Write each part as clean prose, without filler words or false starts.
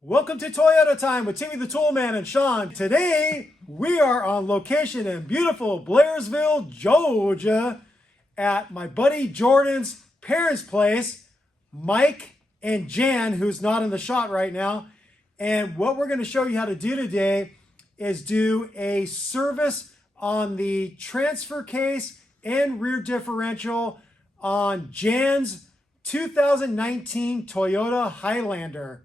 Welcome to Toyota Time with Timmy the Toolman and Sean. Today, we are on location in beautiful Blairsville, Georgia at my buddy Jordan's parents' place, Mike and Jan, who's not in the shot right now. And what we're going to show you how to do today is do a service on the transfer case and rear differential on Jan's 2019 Toyota Highlander.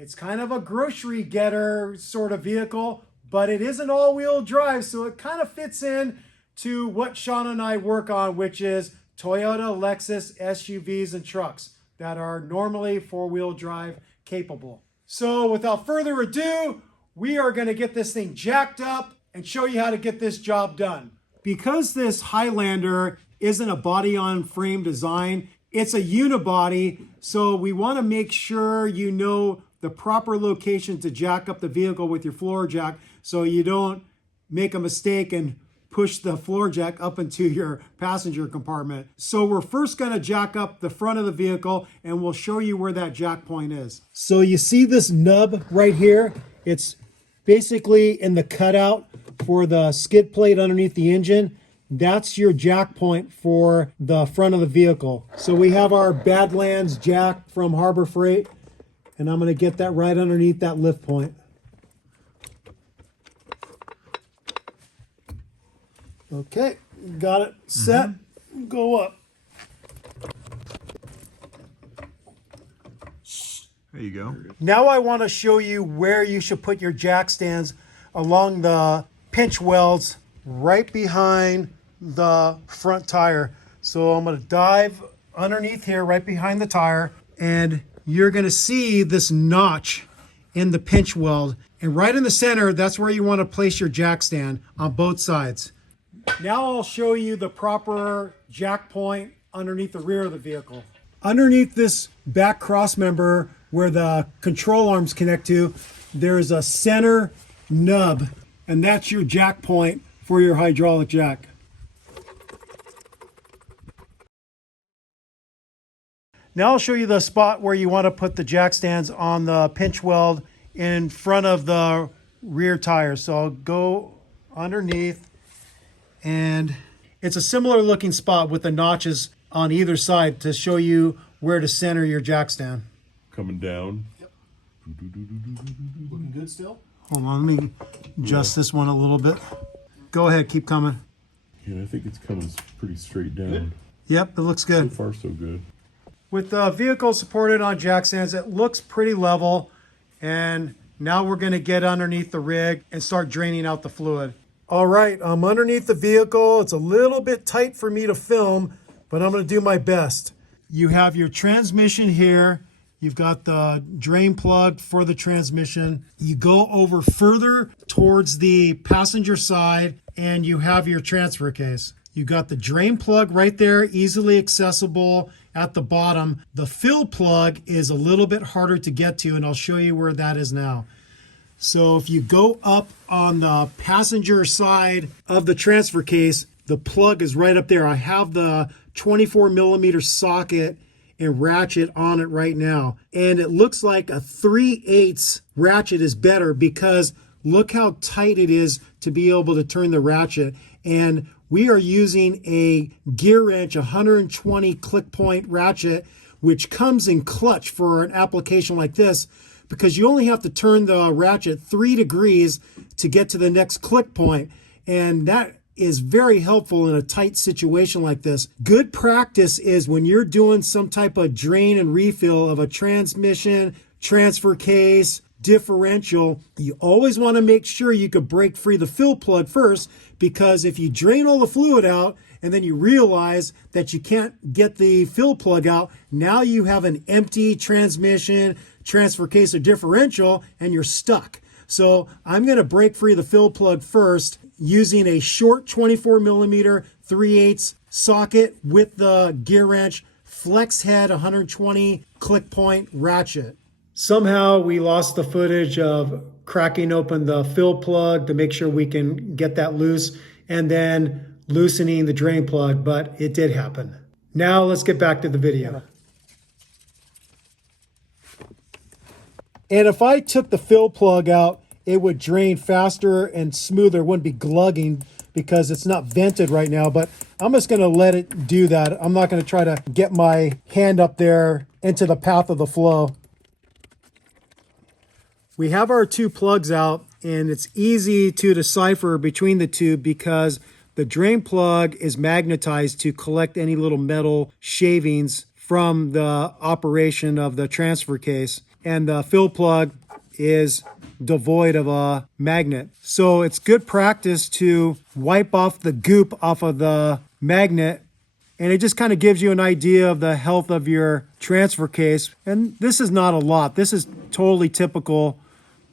It's kind of a grocery getter sort of vehicle, but it is an all-wheel drive, so it kind of fits in to what Sean and I work on, which is Toyota, Lexus, SUVs, and trucks that are normally four-wheel drive capable. So without further ado, we are going to get this thing jacked up and show you how to get this job done. Because this Highlander isn't a body-on-frame design, it's a unibody, so we want to make sure you know the proper location to jack up the vehicle with your floor jack so you don't make a mistake and push the floor jack up into your passenger compartment. So we're first going to jack up the front of the vehicle and we'll show you where that jack point is. So you see this nub right here? It's basically in the cutout for the skid plate underneath the engine. That's your jack point for the front of the vehicle. So we have our Badlands jack from Harbor Freight, and I'm going to get that right underneath that lift point. Okay, got it set. Go up. There you go. Now I want to show you where you should put your jack stands along the pinch welds right behind the front tire. So I'm going to dive underneath here right behind the tire, and you're going to see this notch in the pinch weld. And right in the center, that's where you want to place your jack stand on both sides. Now I'll show you the proper jack point underneath the rear of the vehicle. Underneath this back cross member where the control arms connect to, there's a center nub, and that's your jack point for your hydraulic jack. Now I'll show you the spot where you want to put the jack stands on the pinch weld in front of the rear tire. So I'll go underneath, and it's a similar looking spot with the notches on either side to show you where to center your jack stand. Coming down. Yep. Looking good still? Hold on, let me adjust this one a little bit. Go ahead, keep coming. Yeah, I think it's coming pretty straight down. Yep, it looks good. So far, so good. With the vehicle supported on jack stands, it looks pretty level. And now we're going to get underneath the rig and start draining out the fluid. All right, I'm underneath the vehicle. It's a little bit tight for me to film, but I'm going to do my best. You have your transmission here. You've got the drain plug for the transmission. You go over further towards the passenger side and you have your transfer case. You got the drain plug right there, easily accessible at the bottom. The fill plug is a little bit harder to get to, and I'll show you where that is now. So if you go up on the passenger side of the transfer case, the plug is right up there. I have the 24 millimeter socket and ratchet on it right now. And it looks like a 3/8 ratchet is better because look how tight it is to be able to turn the ratchet. And we are using a gear wrench 120 click point ratchet, which comes in clutch for an application like this, because you only have to turn the ratchet 3 degrees to get to the next click point. And that is very helpful in a tight situation like this. Good practice is when you're doing some type of drain and refill of a transmission, transfer case, differential, you always want to make sure you could break free the fill plug first, because if you drain all the fluid out and then you realize that you can't get the fill plug out, now you have an empty transmission, transfer case, or differential, and you're stuck. So I'm going to break free the fill plug first using a short 24 millimeter 3/8 socket with the gear wrench flex head 120 click point ratchet. Somehow we lost the footage of cracking open the fill plug to make sure we can get that loose and then loosening the drain plug, but it did happen. Now let's get back to the video. And if I took the fill plug out, it would drain faster and smoother. It wouldn't be glugging because it's not vented right now, but I'm just gonna let it do that. I'm not gonna try to get my hand up there into the path of the flow. We have our two plugs out, and it's easy to decipher between the two because the drain plug is magnetized to collect any little metal shavings from the operation of the transfer case, and the fill plug is devoid of a magnet. So it's good practice to wipe off the goop off of the magnet, and it just kind of gives you an idea of the health of your transfer case. And this is not a lot. This is totally typical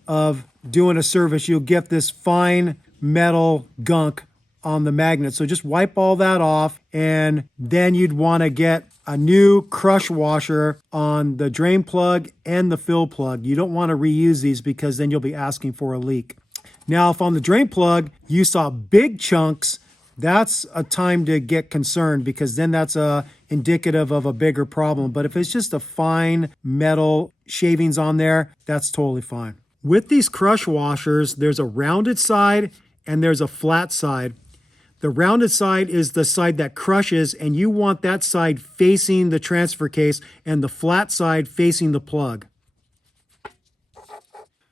of doing a service. You'll get this fine metal gunk on the magnet. So just wipe all that off, and then you'd want to get a new crush washer on the drain plug and the fill plug. You don't want to reuse these because then you'll be asking for a leak. Now, if on the drain plug you saw big chunks, that's a time to get concerned because then that's indicative of a bigger problem. But if it's just a fine metal shavings on there, that's totally fine. With these crush washers, there's a rounded side and there's a flat side. The rounded side is the side that crushes, and you want that side facing the transfer case and the flat side facing the plug.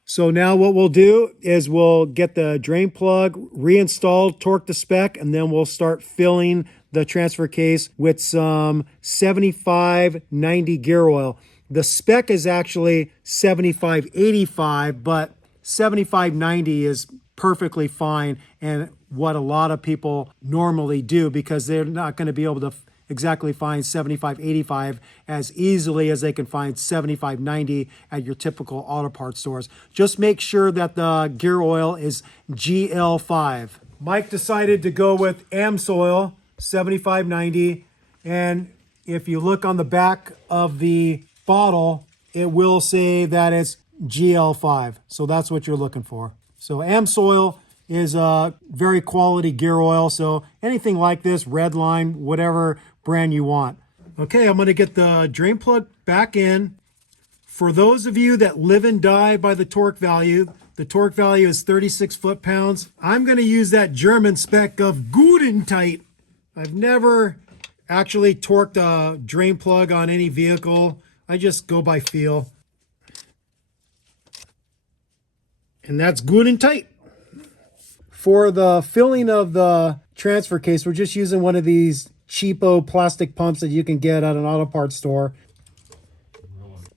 So now what we'll do is we'll get the drain plug reinstalled, torque to spec, and then we'll start filling the transfer case with some 75/90 gear oil. The spec is actually 75/85, but 75/90 is perfectly fine and what a lot of people normally do because they're not going to be able to exactly find 75/85 as easily as they can find 75/90 at your typical auto parts stores. Just make sure that the gear oil is GL5. Mike decided to go with AMSOIL 75/90, and if you look on the back of the bottle, it will say that it's GL5. So that's what you're looking for. So AMSOIL is a very quality gear oil. So anything like this, Redline, whatever brand you want. Okay, I'm going to get the drain plug back in. For those of you that live and die by the torque value is 36 foot-pounds. I'm going to use that German spec of good and tight. I've never actually torqued a drain plug on any vehicle. I just go by feel. And that's good and tight. For the filling of the transfer case, we're just using one of these cheapo plastic pumps that you can get at an auto parts store.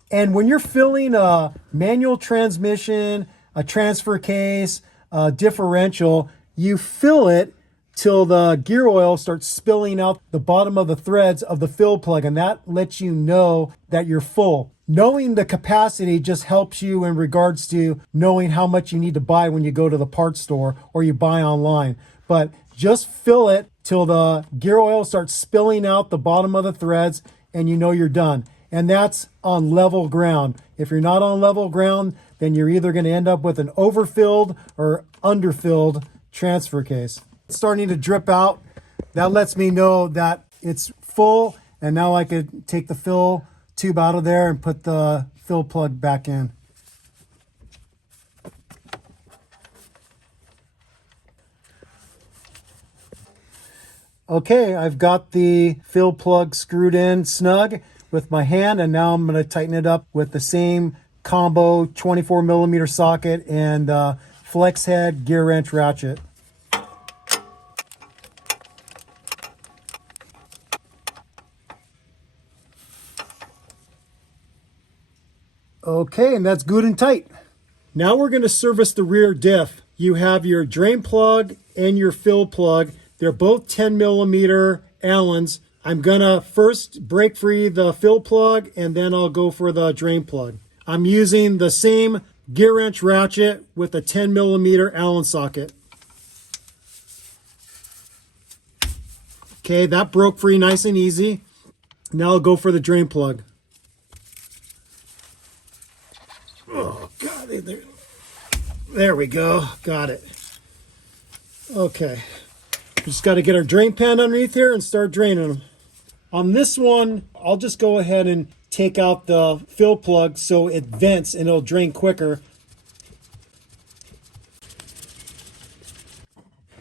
And when you're filling a manual transmission, a transfer case, a differential, you fill it till the gear oil starts spilling out the bottom of the threads of the fill plug, and that lets you know that you're full. Knowing the capacity just helps you in regards to knowing how much you need to buy when you go to the parts store or you buy online. But just fill it till the gear oil starts spilling out the bottom of the threads and you know you're done. And that's on level ground. If you're not on level ground, then you're either going to end up with an overfilled or underfilled transfer case. It's starting to drip out. That lets me know that it's full, and now I could take the fill tube out of there and put the fill plug back in. Okay, I've got the fill plug screwed in snug with my hand, and now I'm going to tighten it up with the same combo 24 millimeter socket and flex head gear wrench ratchet. Okay, and that's good and tight. Now we're going to service the rear diff. You have your drain plug and your fill plug. They're both 10 millimeter Allens. I'm going to first break free the fill plug and then I'll go for the drain plug. I'm using the same gear wrench ratchet with a 10 millimeter Allen socket. Okay, that broke free nice and easy. Now I'll go for the drain plug. Oh, God, there we go. Got it. Okay. Just got to get our drain pan underneath here and start draining them. On this one, I'll just go ahead and take out the fill plug so it vents and it'll drain quicker.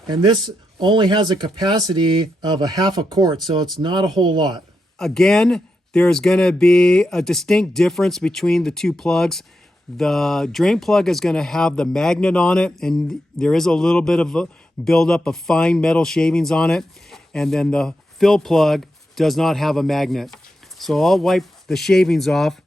And this only has a capacity of a half a quart, so it's not a whole lot. Again, there's going to be a distinct difference between the two plugs. The drain plug is going to have the magnet on it, and there is a little bit of a buildup of fine metal shavings on it. And then the fill plug does not have a magnet. So I'll wipe the shavings off.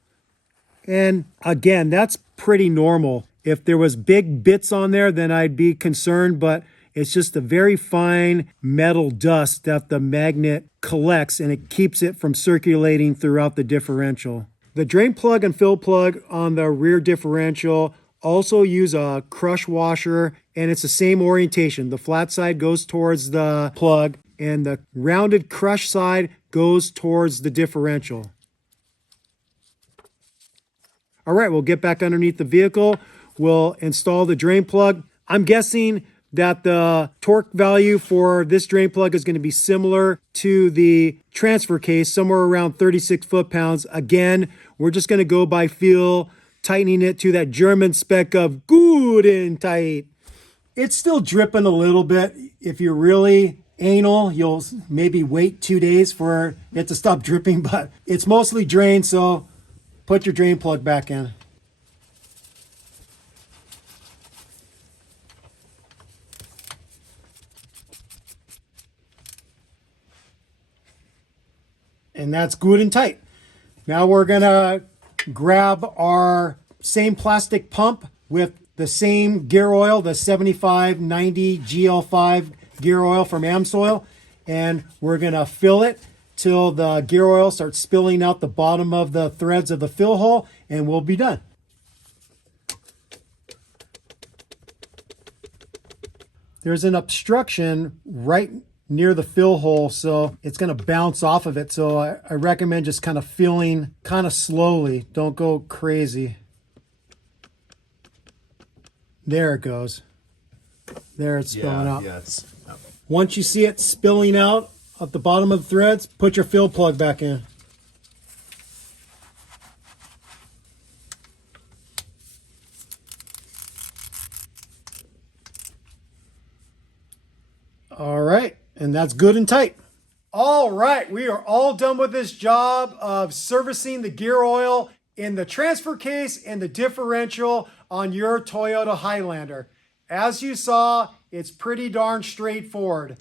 And again, that's pretty normal. If there was big bits on there, then I'd be concerned, but it's just a very fine metal dust that the magnet collects, and it keeps it from circulating throughout the differential. The drain plug and fill plug on the rear differential also use a crush washer, and it's the same orientation. The flat side goes towards the plug, and the rounded crush side goes towards the differential. All right, we'll get back underneath the vehicle. We'll install the drain plug. I'm guessing that the torque value for this drain plug is going to be similar to the transfer case, somewhere around 36 foot-pounds. Again, we're just going to go by feel, tightening it to that German spec of good and tight. It's still dripping a little bit. If you're really anal, you'll maybe wait 2 days for it to stop dripping, but it's mostly drained, so put your drain plug back in. And that's good and tight. Now we're gonna grab our same plastic pump with the same gear oil, the 7590 GL5 gear oil from Amsoil, and we're gonna fill it till the gear oil starts spilling out the bottom of the threads of the fill hole, and we'll be done. There's an obstruction right near the fill hole, so it's going to bounce off of it. So I recommend just kind of feeling kind of slowly. Don't go crazy. There it goes. There it's spilling out. Once you see it spilling out at the bottom of the threads, put your fill plug back in. All right. And that's good and tight. All right, we are all done with this job of servicing the gear oil in the transfer case and the differential on your Toyota Highlander. As you saw, it's pretty darn straightforward.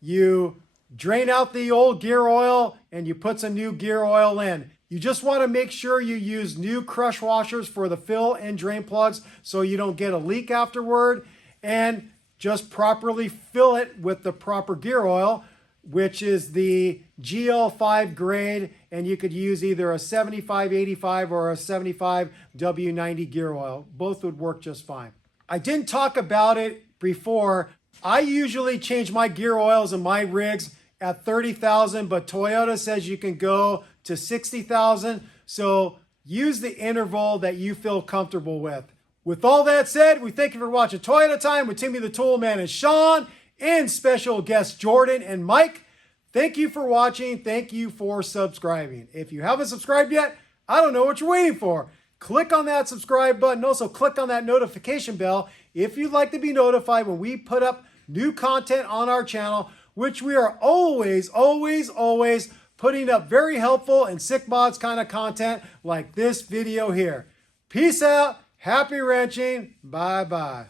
You drain out the old gear oil and you put some new gear oil in. You just want to make sure you use new crush washers for the fill and drain plugs so you don't get a leak afterward. And just properly fill it with the proper gear oil, which is the GL5 grade, and you could use either a 7585 or a 75 W90 gear oil. Both would work just fine. I didn't talk about it before. I usually change my gear oils in my rigs at 30,000, but Toyota says you can go to 60,000. So use the interval that you feel comfortable with. With all that said, we thank you for watching Toyota Time with Timmy the Toolman and Sean, and special guests Jordan and Mike. Thank you for watching. Thank you for subscribing. If you haven't subscribed yet, I don't know what you're waiting for. Click on that subscribe button. Also, click on that notification bell if you'd like to be notified when we put up new content on our channel, which we are always putting up very helpful and sick mods kind of content like this video here. Peace out. Happy wrenching. Bye-bye.